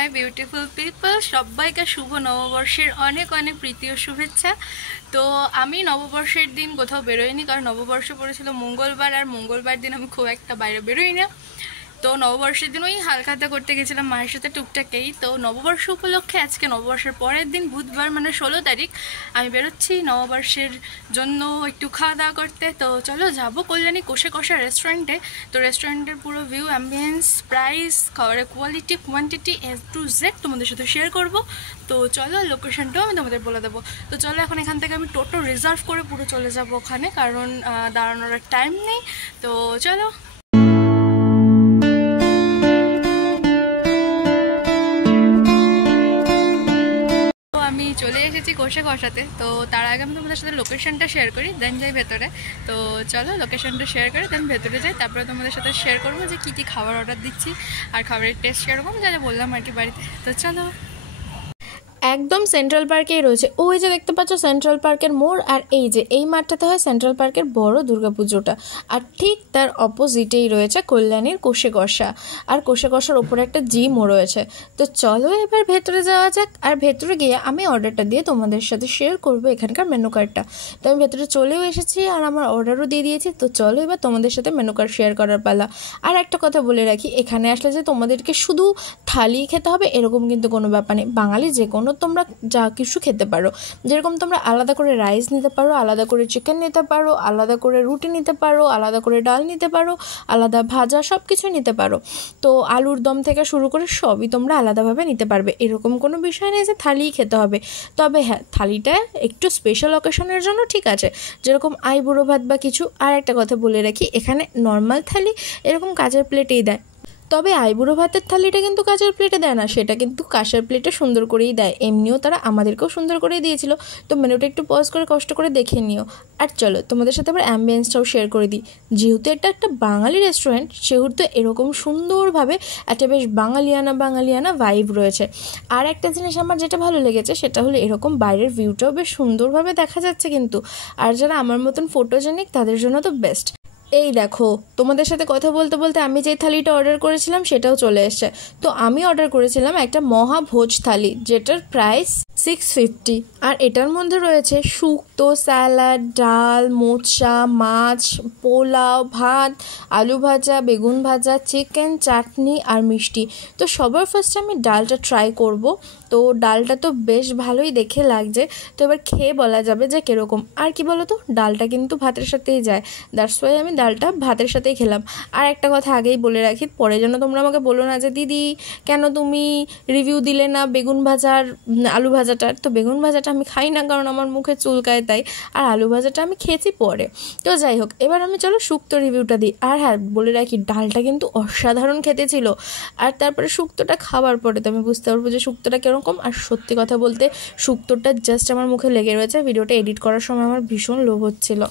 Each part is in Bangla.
মাই বিউটিফুল পিপল, সবাইকে শুভ নববর্ষের অনেক অনেক প্রীতি ও শুভেচ্ছা। তো আমি নববর্ষের দিন কোথাও বেরোইনি, কারণ নববর্ষ পড়েছিল মঙ্গলবার, আর মঙ্গলবার দিন আমি খুব একটা বাইরে বেরোই না। তো নববর্ষের দিন ওই হালখাতা করতে গেছিলাম মায়ের সাথে টুকটাকেই। তো নববর্ষ উপলক্ষে আজকে নববর্ষের পরের দিন বুধবার মানে 16 তারিখ আমি বেরোচ্ছি নববর্ষের জন্য একটু খাওয়া দাওয়া করতে। তো চলো যাবো কল্যাণী কোষে কষা রেস্টুরেন্টে। তো রেস্টুরেন্টের পুরো ভিউ, অ্যাম্বিয়েন্স, প্রাইস, খাবারের quality, quantity A to Z তোমাদের সাথে শেয়ার করব। তো চলো লোকেশনটাও আমি তোমাদের বলে দেবো। তো চলো এখন এখান থেকে আমি টোটো রিজার্ভ করে পুরো চলে যাব ওখানে, কারণ দাঁড়ানোর টাইম নেই। তো চলো। আমি চলে এসেছি কোষে কষাতে। তো তার আগে আমি তোমাদের সাথে লোকেশনটা শেয়ার করি, দেন যাই ভেতরে। তো চলো লোকেশনটা শেয়ার করি, দেন ভেতরে যাই, তারপরে তোমাদের সাথে শেয়ার করবো যে কী কী খাবার অর্ডার দিচ্ছি আর খাবারের টেস্ট কীরকম, যা যা বললাম আর কি বাড়িতে। তো চলো। একদম সেন্ট্রাল পার্কেই রয়েছে, ওই যে দেখতে পাচ্ছ সেন্ট্রাল পার্কের মোড়, আর এই যে এই মাঠটাতে হয় সেন্ট্রাল পার্কের বড় দুর্গাপুজোটা, আর ঠিক তার অপোজিটেই রয়েছে কল্যাণীর কোষে কষা, আর কোষে কষার ওপরে একটা জিমও রয়েছে। তো চলো এবার ভেতরে যাওয়া যাক, আর ভেতরে গিয়ে আমি অর্ডারটা দিয়ে তোমাদের সাথে শেয়ার করবো এখানকার মেনু কার্ডটা। তো আমি ভেতরে চলেও এসেছি আর আমার অর্ডারও দিয়ে দিয়েছি। তো চলো এবার তোমাদের সাথে মেনু কার্ড শেয়ার করার পালা। আর একটা কথা বলে রাখি, এখানে আসলে যে তোমাদেরকে শুধু থালি খেতে হবে এরকম কিন্তু কোনো ব্যাপার নেই। বাঙালি যে কোনো তোমরা যা কিছু খেতে পারো, যেরকম তোমরা আলাদা করে রাইস নিতে পারো, আলাদা করে চিকেন নিতে পারো, আলাদা করে রুটি নিতে পারো, আলাদা করে ডাল নিতে পারো, আলাদা ভাজা, সব কিছু নিতে পারো। তো আলুর দম থেকে শুরু করে সবই তোমরা আলাদাভাবে নিতে পারবে, এরকম কোনো বিষয় নেই যে থালিই খেতে হবে। তবে হ্যাঁ, থালিটা একটু স্পেশাল অকেশনের জন্য ঠিক আছে, যেরকম আইবুড়ো ভাত বা কিছু। আর একটা কথা বলে রাখি, এখানে নর্মাল থালি এরকম কাচের প্লেটেই দেয়, তবে আইবুড়ো ভাতের থালিটা কিন্তু কাচের প্লেটে দেয় না, সেটা কিন্তু কাঁসার প্লেটে সুন্দর করেই দেয়। এমনিও তারা আমাদেরকেও সুন্দর করেই দিয়েছিল। তো মেনুটা একটু পজ করে কষ্ট করে দেখে নিও। আর চলো তোমাদের সাথে আবার অ্যাম্বিয়েন্সটাও শেয়ার করে দিই। যেহেতু এটা একটা বাঙালি রেস্টুরেন্ট, সেহেতু এরকম সুন্দরভাবে একটা বেশ বাঙালিয়ানা ভাইব রয়েছে। আর একটা জিনিস আমার যেটা ভালো লেগেছে সেটা হলো এরকম বাইরের ভিউটাও বেশ সুন্দরভাবে দেখা যাচ্ছে কিন্তু। আর যারা আমার মতন ফটোজেনিক তাদের জন্য তো বেস্ট। এই দেখো, তোমাদের সাথে কথা বলতে বলতে আমি যে থালিটা অর্ডার করেছিলাম সেটাও চলে এসেছে। তো আমি অর্ডার করেছিলাম একটা মহাভোজ থালি, যেটার প্রাইস 650। আর এটার মধ্যে রয়েছে শুক্তো, স্যালাড, ডাল, মোচা, মাছ, পোলাও, ভাত, আলু ভাজা, বেগুন ভাজা, চিকেন, চাটনি আর মিষ্টি। তো সবার ফার্স্টে আমি ডালটা ট্রাই করব। তো ডালটা তো বেশ ভালোই দেখে লাগছে, তো এবার খেয়ে বলা যাবে যে কীরকম। আর কি বলো তো, ডালটা কিন্তু ভাতের সাথেই যায়, দ্যাটস ওয়াই আমি ডালটা ভাতের সাথেই খেলাম। আর একটা কথা আগেই বলে রাখি, পরে যেন তোমরা আমাকে বলো না যে দিদি কেন তুমি রিভিউ দিলে না বেগুন ভাজার আলু ভাজাটার। তো বেগুন ভাজাটা আমি খাই না, কারণ আমার মুখে চুলকায় তাই, আর আলু ভাজাটা আমি খেয়েছি পরে। তো যাই হোক, এবার আমি চলো শুক্তো রিভিউটা দিই। আর হ্যাঁ, বলে রাখি ডালটা কিন্তু অসাধারণ খেতে ছিল। আর তারপরে শুক্তোটা খাওয়ার পরে তো আমি বুঝতে পারবো যে শুক্তোটা কীরকম। আর সত্যি কথা বলতে শুক্তোটা জাস্ট আমার মুখে লেগে রয়েছে, ভিডিওটা এডিট করার সময় আমার ভীষণ লোভ হচ্ছিল।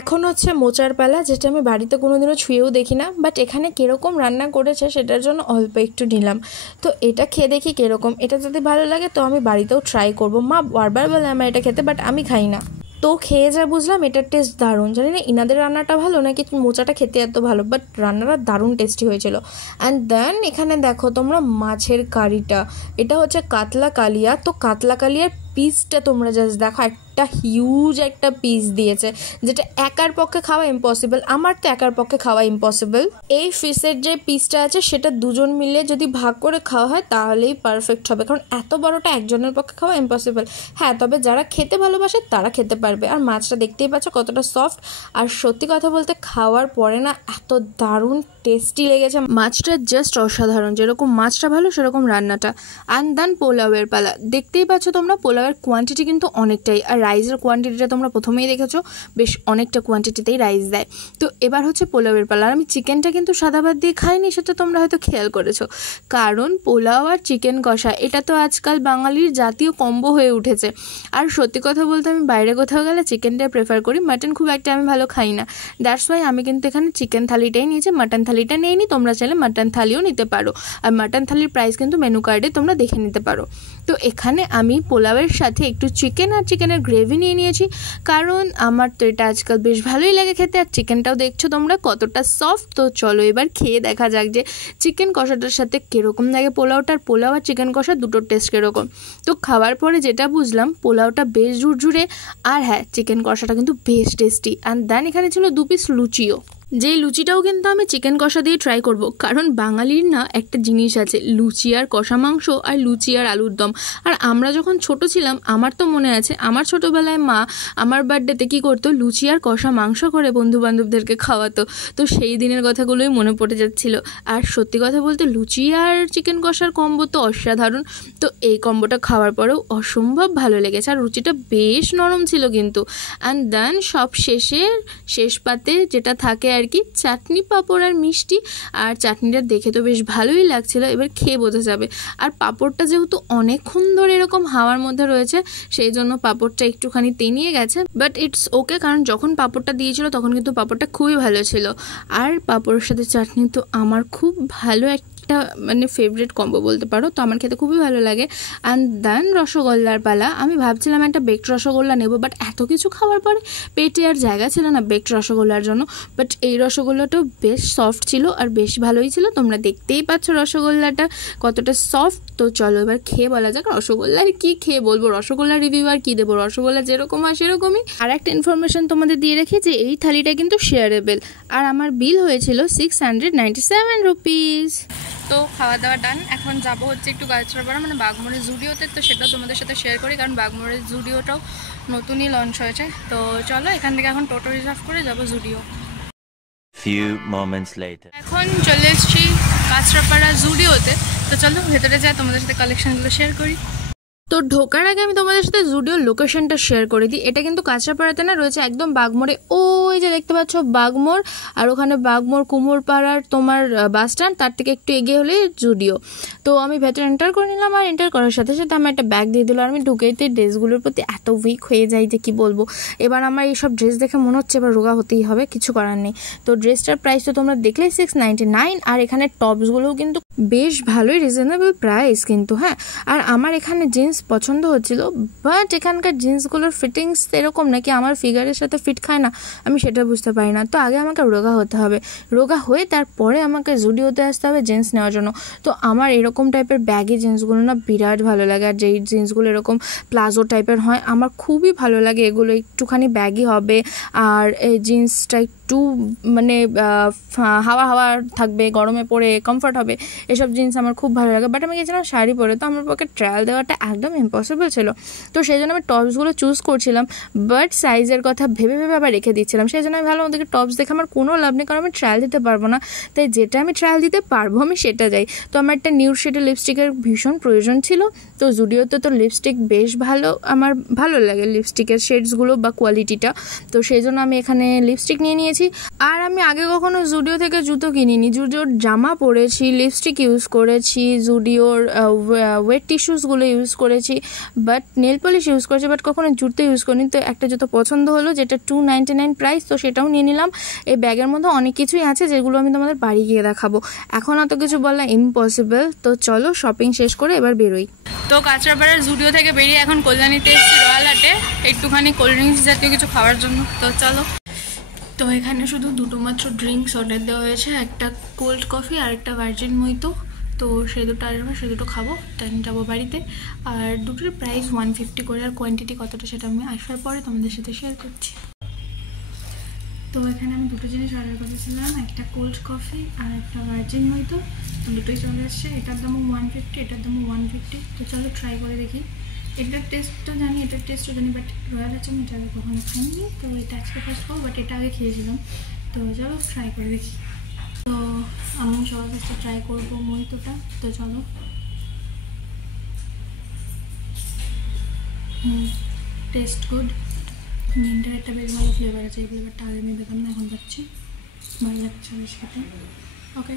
এখন হচ্ছে মোচার পালা, যেটা আমি বাড়িতে কোনোদিনও ছুঁয়েও দেখি না, বাট এখানে কীরকম রান্না করেছে সেটার জন্য অল্প একটু নিলাম। তো এটা খেয়ে দেখি কীরকম, এটা যদি ভালো লাগে তো আমি বাড়িতেও ট্রাই করবো। মা বারবার বলে আমার এটা খেতে, বাট আমি খাই না। তো খেয়ে যা বুঝলাম এটার টেস্ট দারুণ। জানি না ইনাদের রান্নাটা ভালো নাকি মোচাটা খেতে এত ভালো, বাট রান্নাটা দারুণ টেস্টি হয়েছিল। অ্যান্ড দেন এখানে দেখো তোমরা মাছের কারিটা, এটা হচ্ছে কাতলা কালিয়া। তো কাতলা কালিয়ার পিসটা তোমরা জাস্ট দেখো, একটা হিউজ একটা পিস দিয়েছে, যেটা একার পক্ষে খাওয়া ইম্পসিবল। আমার তো একার পক্ষে খাওয়া ইম্পসিবল। এই ফিশের যে পিসটা আছে সেটা দুজন মিলে যদি ভাগ করে খাওয়া হয় তাহলেই পারফেক্ট হবে, কারণ এত বড়টা একজনের পক্ষে খাওয়া ইম্পসিবল। হ্যাঁ, তবে যারা খেতে ভালোবাসে তারা খেতে পারবে। আর মাছটা দেখতেই পাচ্ছ কতটা সফট। আর সত্যি কথা বলতে খাওয়ার পরে না এত দারুণ টেস্টি লেগেছে, মাছটা জাস্ট অসাধারণ। যেরকম মাছটা ভালো সেরকম রান্নাটা। অ্যান্ড দেন পোলাওয়ের পালা, দেখতেই পাচ্ছ তোমরা পোলাওয়ের কোয়ান্টিটি কিন্তু অনেকটাই, আর রাইসের কোয়ান্টিটিটা তোমরা প্রথমেই দেখেছো, বেশ অনেকটা কোয়ান্টিটিতেই রাইস দেয়। তো এবার হচ্ছে পোলাওয়ের পালা। আর আমি চিকেনটা কিন্তু সাদা ভাত দিয়ে খাইনি, সেটা তোমরা হয়তো খেয়াল করেছো, কারণ পোলাও আর চিকেন কষা এটা তো আজকাল বাঙালির জাতীয় কম্বো হয়ে উঠেছে। আর সত্যি কথা বলতে আমি বাইরে কোথাও গেলে চিকেনটাই প্রেফার করি, মাটন খুব একটা আমি ভালো খাই না। দ্যাটস ওয়াই আমি কিন্তু এখানে চিকেন থালিটাই নিয়েছি, মাটন থালিটা নিইনি। তোমরা চাইলে মাটন থালিও নিতে পারো, আর মাটন থালির প্রাইস কিন্তু মেনু কার্ডে তোমরা দেখে নিতে পারো। তো এখানে আমি পোলাওয়ের সাথে একটু চিকেন আর চিকেনের গ্রেভি গ্রেভি নিয়ে নিয়েছি, কারণ আমার তো এটা আজকাল বেশ ভালোই লাগে খেতে। আর চিকেনটাও দেখছো তোমরা কতটা সফট। তো চলো এবার খেয়ে দেখা যাক যে চিকেন কষাটার সাথে কীরকম লাগে পোলাওটার। পোলাও আর চিকেন কষা দুটোর টেস্ট কীরকম। তো খাওয়ার পরে যেটা বুঝলাম পোলাওটা বেশ ঝুরঝুরে, আর হ্যাঁ চিকেন কষাটা কিন্তু বেশ টেস্টি। অ্যান্ড দেন এখানে ছিল 2 পিস লুচিও, যেই লুচিটাও কিন্তু আমি চিকেন কষা দিয়ে ট্রাই করব, কারণ বাঙালির না একটা জিনিস আছে, লুচি আর কষা মাংস আর লুচি আর আলুর দম। আর আমরা যখন ছোট ছিলাম আমার তো মনে আছে আমার ছোটোবেলায় মা আমার বার্থডেতে কী করতো, লুচি আর কষা মাংস করে বন্ধুবান্ধবদেরকে খাওয়াতো। তো সেই দিনের কথাগুলোই মনে পড়ে যাচ্ছিল। আর সত্যি কথা বলতে লুচি আর চিকেন কষার কম্বো তো অসাধারণ। তো এই কম্বোটা খাওয়ার পরেও অসম্ভব ভালো লেগেছে। আর লুচিটা বেশ নরম ছিল কিন্তু। অ্যান্ড দেন সব শেষ পাতে যেটা থাকে আর কি, চাটনি পাঁপড় আর মিষ্টি। আর চাটনিটা দেখে তো বেশ ভালোই লাগছিল, এবার খেয়ে বোঝা যাবে। আর পাঁপড়টা যেহেতু অনেকক্ষণ ধরে এরকম হাওয়ার মধ্যে রয়েছে সেই জন্য পাঁপড়টা একটুখানি তেনিয়ে গেছে, বাট ইটস ওকে, কারণ যখন পাঁপড়টা দিয়েছিল তখন কিন্তু পাঁপড়টা খুবই ভালো ছিল। আর পাঁপড়ের সাথে চাটনি তো আমার খুব ভালো একটা মানে ফেভারিট কম্বো বলতে পারো। তো আমার খেতে খুবই ভালো লাগে। অ্যান্ড দেন রসগোল্লার পালা। আমি ভাবছিলাম একটা বেকড রসগোল্লা নেব, বাট এত কিছু খাওয়ার পরে পেটে আর জায়গা ছিল না বেকড রসগোল্লার জন্য। বাট এই রসগোল্লাটাও বেশ সফট ছিল আর বেশ ভালোই ছিল। তোমরা দেখতেই পাচ্ছ রসগোল্লাটা কতটা সফট। তো চলো এবার খেয়ে বলা যাক রসগোল্লার কি খেয়ে বলবো, রসগোল্লার রিভিউ আর কি দেবো, রসগোল্লা যেরকম হয় সেরকমই। আর একটা ইনফরমেশন তোমাদের দিয়ে রাখি যে এই থালিটা কিন্তু শেয়ারেবল। আর আমার বিল হয়েছিল 697 রুপিস। তো খাওয়া দাওয়া ডান। এখন যাবো হচ্ছে একটু গাছড়াপাড়া মানে বাগমোড়ের জুডিওতে। তো সেটাও তোমাদের সাথে শেয়ার করি, কারণ বাগমোড়ের জুডিওটাও নতুনই লঞ্চ হয়েছে। তো চলো এখান থেকে এখন টোটো রিজার্ভ করে যাবো জুডিও। এখন চলে এসেছি কাঁচরাপাড়া জুডিওতে। তো চলো ভেতরে যাই, তোমাদের সাথে কালেকশনগুলো শেয়ার করি। তো ঢোকার আগে আমি তোমাদের সাথে জুডিওর লোকেশনটা শেয়ার করে দিই। এটা কিন্তু কাঁচরাপাড়াতে না রয়েছে একদম বাগমোড়ে, ওই যে দেখতে পাচ্ছ বাগমোড়। আর ওখানে বাগমোড় কুমোরপাড়ার তোমার বাস স্ট্যান্ড, তার থেকে একটু এগিয়ে হলে জুডিও। তো আমি ভেতরে এন্টার করে নিলাম, আর এন্টার করার সাথে সাথে আমার একটা ব্যাগ দিয়ে দিল। আর আমি ঢুকেইতে ড্রেসগুলোর প্রতি এত উইক হয়ে যাই যে কি বলবো। এবার আমার এইসব ড্রেস দেখে মনে হচ্ছে এবার রোগা হতেই হবে, কিছু করার নেই। তো ড্রেসটার প্রাইস তো তোমরা দেখলেই 699। আর এখানে টপসগুলোও কিন্তু বেশ ভালোই রিজনেবল প্রাইস কিন্তু, হ্যাঁ। আর আমার এখানে জিন্স পছন্দ হচ্ছিল, বাট এখানকার জিন্সগুলোর ফিটিংস এরকম নাকি আমার ফিগারের সাথে ফিট খায় না, আমি সেটা বুঝতে পারি না। তো আগে আমাকে রোগা হতে হবে, রোগা হয়ে তারপরে আমাকে জুডিওতে আসতে হবে জিন্স নেওয়ার জন্য। তো আমার এরকম টাইপের ব্যাগি জিন্সগুলো না বিরাট ভালো লাগে। আর যেই জিন্সগুলো এরকম প্লাজো টাইপের হয় আমার খুবই ভালো লাগে, এগুলো একটুখানি ব্যাগি হবে। আর এই জিন্সটা একটু মানে হাওয়া হাওয়া থাকবে, গরমে পরে কমফর্ট হবে, এসব জিন্স আমার খুব ভালো লাগে। বাট আমি গেছিলাম শাড়ি পরে, তো আমার পক্ষে ট্রায়াল দেওয়াটা একদম ইম্পসিবল ছিল। তো সেই জন্য আমি টপসগুলো চুজ করছিলাম, বাট সাইজের কথা ভেবে আবার রেখে দিচ্ছিলাম। সেই জন্য আমি ভালো ওদেরকে টপস দেখে আমার কোনো লাভ নেই, কারণ আমি ট্রায়াল দিতে পারবো না। তাই যেটা আমি ট্রায়াল দিতে পারবো আমি সেটা যাই। তো আমার একটা নিউড শেডের লিপস্টিকের ভীষণ প্রয়োজন ছিল। তো জুডিওতে তো লিপস্টিক বেশ ভালো, আমার ভালো লাগে লিপস্টিকের শেডসগুলো বা কোয়ালিটিটা। তো সেই জন্য আমি এখানে লিপস্টিক নিয়ে নিয়েছি। আর আমি আগে কখনো জুডিও থেকে জুতো কিনিনি, জুডিওর জামা পরেছি, লিপস্টিক ইউজ করেছি, জুডিওর ওয়েট টিস্যুসগুলো ইউজ করেছি, বাট নেল পলিশ ইউজ করেছি, বাট কখনো জুতো ইউজ করিনি। তো একটা জুতো পছন্দ হলো যেটা 299 প্রাইস, তো সেটাও নিয়ে নিলাম। এই ব্যাগের মধ্যে অনেক কিছুই আছে যেগুলো আমি তোমাদের বাড়ি গিয়ে দেখাবো, এখন অত কিছু বলা ইম্পসিবল। তো চলো শপিং শেষ করে এবার বেরোই। তো কাঁচরাপাড়ার জুডিও থেকে বেরিয়ে এখন কল্যাণীতে এসেছি রয়্যাল হাটে একটুখানি কোল্ড ড্রিঙ্কস জাতীয় কিছু খাওয়ার জন্য। তো চলো। তো এখানে শুধু দুটো মাত্র ড্রিঙ্কস অর্ডার দেওয়া হয়েছে, একটা কোল্ড কফি আর একটা ভার্জিন মইতো। তো সেই দুটো আসবে, সেই দুটো খাবো, দেন যাবো বাড়িতে। আর দুটোর প্রাইস 150 করে, আর কোয়ান্টিটি কতটা সেটা আমি আসার পরে তোমাদের সাথে শেয়ার করছি। তো এখানে আমি দুটো জিনিস অর্ডার করেছিলাম, একটা কোল্ড কফি আর একটা ভার্জিন মইতো। দুটোই চলে আসছে, এটার দামও 150, এটার দামও 150। তো চলো ট্রাই করে দেখি। এটার টেস্টটা জানি, এটার টেস্টও জানি, বাট রয়্যাল আছে আমি এটা আগে কখনো খাইনি। তো এটা আজকে ফার্স্ট খাবো, বাট এটা আগে খেয়েছিলাম। তো চলো ট্রাই করে দেখি। তো আমি সবার কাছে ট্রাই করবো মইতোটা। তো চলো। টেস্ট গুড, মিন্টের একটা বেশ ভালো ফ্লেভার আছে, এই ফ্লেভারটা আগে আমি পেতাম না, এখন পাচ্ছি, ভালো লাগছে বেশ খেতে। ওকে,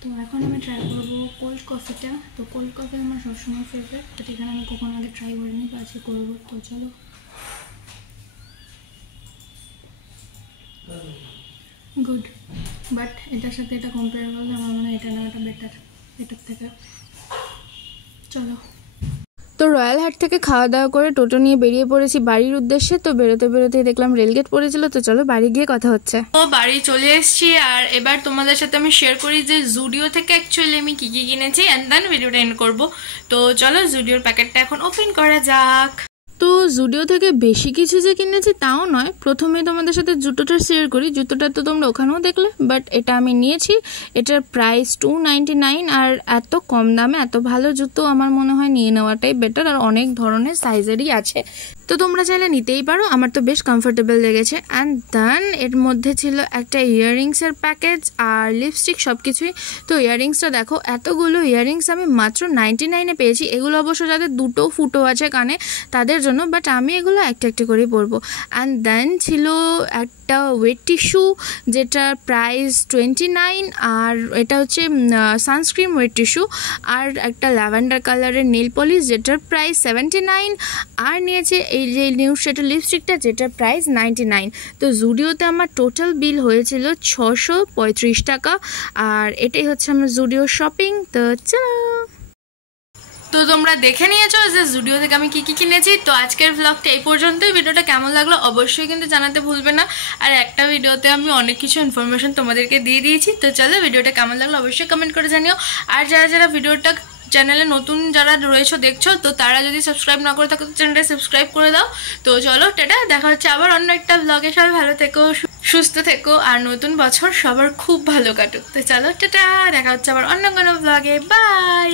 তো এখন আমি ট্রাই করবো কোল্ড কফিটা। তো কোল্ড কফি আমার সবসময় ফেভারিট, বাট এখানে আমি কখনো আগে ট্রাই করিনি, তো আজকে করবো। তো চলো। গুড, বাট এটার সাথে এটা কম্পেয়ার করলে আমার মনে হয় এটা নেওয়াটা বেটার, এটার থেকে। চলো। তো রয়্যাল হাট থেকে খাওয়া দাওয়া করে টোটো নিয়ে বেরিয়ে পড়েছি বাড়ির উদ্দেশ্যে। তো বেরোতে বেরোতেই দেখলাম রেলগেট পড়েছিল। তো চলো বাড়ি গিয়ে কথা হচ্ছে। তো বাড়ি চলে এসেছি, আর এবার তোমাদের সাথে আমি শেয়ার করি যে জুডিও থেকে অ্যাকচুয়ালি আমি কি কি কিনেছি, অ্যান্ড দেন ভিডিওটা এন্ড করবো। তো চলো জুডিওর প্যাকেটটা এখন ওপেন করা যাক। তো জুডিও থেকে বেশি কিছু যে কিনেছি তাও নয়, প্রথমে তোমাদের সাথে জুতোটা শেয়ার করি। জুতোটা তো তোমরা ওখানেও দেখলে, বাট এটা আমি নিয়েছি। এটার প্রাইস 299, আর এত কম দামে এত ভালো জুতো আমার মনে হয় নিয়ে নেওয়াটাই বেটার, আর অনেক ধরনের সাইজেরই আছে। তো তোমরা চাইলে নিতেই পারো, আমার তো বেশ কমফোর্টেবল লেগেছে। অ্যান্ড দেন এর মধ্যে ছিল একটা ইয়াররিংসের প্যাকেজ আর লিপস্টিক, সব কিছুই। তো ইয়াররিংসটা দেখো, এতগুলো ইয়াররিংস আমি মাত্র 99-এ পেয়েছি। এগুলো অবশ্য যাদের দুটো ফুটো আছে কানে তাদের জন্য, বাট আমি এগুলো একটা একটা করে পরবো। অ্যান্ড দেন ছিল একটা ওয়েট টিস্যু, যেটার প্রাইস 29, আর এটা হচ্ছে সানস্ক্রিন ওয়েট টিস্যু। আর একটা ল্যাভেন্ডার কালারের নেল পলিশ, যেটার প্রাইস 79। আর নিয়েছে এই যে নিউড শেডের লিপস্টিকটা, যেটার প্রাইস 99। তো জুডিওতে আমার টোটাল বিল হয়েছিল 635 টাকা। আর এটাই হচ্ছে আমার জুডিও শপিং। তো চলো, তো তোমরা দেখে নিয়েছো যে জুডিও থেকে আমি কি কি কিনেছি। তো আজকের ব্লগটা এই পর্যন্তই। ভিডিওটা কেমন লাগলো অবশ্যই কিন্তু জানাতে ভুলবে না। আর একটা ভিডিওতে আমি অনেক কিছু ইনফরমেশন তোমাদেরকে দিয়ে দিয়েছি। তো চলো, ভিডিওটা কেমন লাগলো অবশ্যই কমেন্ট করে জানিও। আর যারা যারা ভিডিওটা চ্যানেলে নতুন যারা রয়েছো দেখছো, তো তারা যদি সাবস্ক্রাইব না করে থাকো তো চ্যানেলটা সাবস্ক্রাইব করে দাও। তো চলো টাটা, দেখা হচ্ছে আবার অন্য একটা ব্লগে। সবাই ভালো থেকো, সুস্থ থেকো, আর নতুন বছর সবার খুব ভালো কাটুক। তো চলো টাটা, দেখা হচ্ছে আবার অন্য কোনো ব্লগে। বাই।